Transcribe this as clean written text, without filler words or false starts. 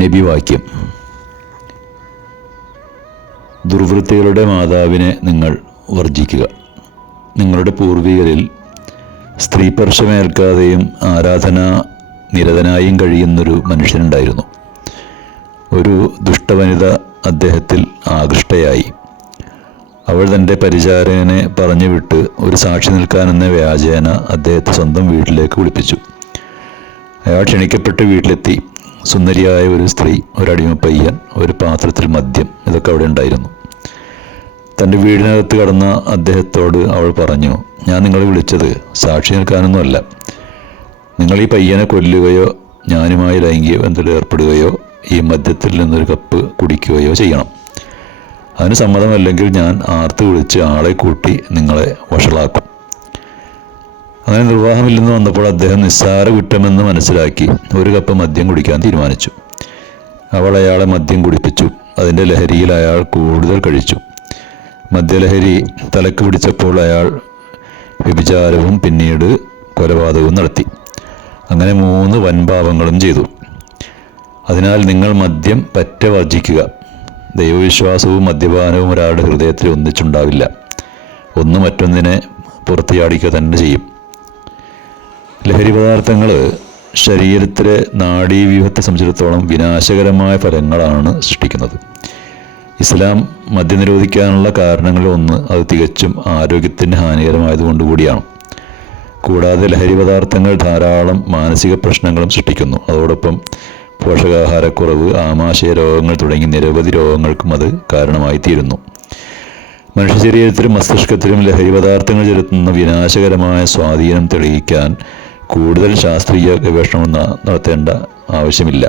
നബിവാക്യം. ദുർവൃത്തികളുടെ മാതാവിനെ നിങ്ങൾ വർജിക്കുക. നിങ്ങളുടെ പൂർവികരിൽ സ്ത്രീപർശമേൽക്കാതെയും ആരാധനാ നിരതനായും കഴിയുന്നൊരു മനുഷ്യനുണ്ടായിരുന്നു. ഒരു ദുഷ്ടവനിത അദ്ദേഹത്തിൽ ആകൃഷ്ടയായി. അവൾ തൻ്റെ പരിചാരകനെ പറഞ്ഞുവിട്ട് ഒരു സാക്ഷി നിൽക്കാനെന്ന വ്യാജേന അദ്ദേഹത്തെ സ്വന്തം വീട്ടിലേക്ക് വിളിപ്പിച്ചു. അയാൾ ക്ഷണിക്കപ്പെട്ട് വീട്ടിലെത്തി. സുന്ദരിയായ ഒരു സ്ത്രീ, ഒരടിമപ്പയ്യൻ, ഒരു പാത്രത്തിൽ മദ്യം, ഇതൊക്കെ അവിടെ ഉണ്ടായിരുന്നു. തൻ്റെ വീടിനകത്ത് കടന്ന അദ്ദേഹത്തോട് അവൾ പറഞ്ഞു, ഞാൻ നിങ്ങളെ വിളിച്ചത് സാക്ഷി നിൽക്കാനൊന്നുമല്ല. നിങ്ങൾ ഈ പയ്യനെ കൊല്ലുകയോ ഞാനുമായി ലൈംഗിക ബന്ധത്തിൽ ഏർപ്പെടുകയോ ഈ മദ്യത്തിൽ നിന്നൊരു കപ്പ് കുടിക്കുകയോ ചെയ്യണം. അതിന് സമ്മതമല്ലെങ്കിൽ ഞാൻ ആർത്ത് വിളിച്ച് ആളെ കൂട്ടി നിങ്ങളെ വഷളാക്കും. അങ്ങനെ നിർവാഹമില്ലെന്ന് വന്നപ്പോൾ അദ്ദേഹം നിസ്സാര കുറ്റമെന്ന് മനസ്സിലാക്കി ഒരു കപ്പ് മദ്യം കുടിക്കാൻ തീരുമാനിച്ചു. അവൾ അയാളെ മദ്യം കുടിപ്പിച്ചു. അതിൻ്റെ ലഹരിയിൽ അയാൾ കൂടുതൽ കഴിച്ചു. മദ്യലഹരി തലക്ക് പിടിച്ചപ്പോൾ അയാൾ വ്യഭിചാരവും പിന്നീട് കൊലപാതകവും നടത്തി. അങ്ങനെ 3 വൻപാപങ്ങളും ചെയ്തു. അതിനാൽ നിങ്ങൾ മദ്യം പറ്റ വർജിക്കുക. ദൈവവിശ്വാസവും മദ്യപാനവും ഒരാളുടെ ഹൃദയത്തിൽ ഒന്നിച്ചുണ്ടാവില്ല. ഒന്ന് മറ്റൊന്നിനെ പുറത്തിയാടിക്കുക തന്നെ ചെയ്യും. ലഹരി പദാർത്ഥങ്ങൾ ശരീരത്തിലെ നാഡീവ്യൂഹത്തെ സംബന്ധിച്ചിടത്തോളം വിനാശകരമായ ഫലങ്ങളാണ് സൃഷ്ടിക്കുന്നത്. ഇസ്ലാം മദ്യം നിരോധിക്കാനുള്ള കാരണങ്ങളിൽ ഒന്ന് അത് തികച്ചും ആരോഗ്യത്തിന് ഹാനികരമായതുകൊണ്ടുകൂടിയാണ്. കൂടാതെ ലഹരി പദാർത്ഥങ്ങൾ ധാരാളം മാനസിക പ്രശ്നങ്ങളും സൃഷ്ടിക്കുന്നു. അതോടൊപ്പം പോഷകാഹാരക്കുറവ്, ആമാശയ രോഗങ്ങൾ തുടങ്ങി നിരവധി രോഗങ്ങൾക്കും അത് കാരണമായി തീരുന്നു. മനുഷ്യ ശരീരത്തിലും മസ്തിഷ്കത്തിലും ലഹരി പദാർത്ഥങ്ങൾ ചെലുത്തുന്ന വിനാശകരമായ സ്വാധീനം തെളിയിക്കാൻ കൂടുതൽ ശാസ്ത്രീയ ഗവേഷണം നടത്തേണ്ട ആവശ്യമില്ല.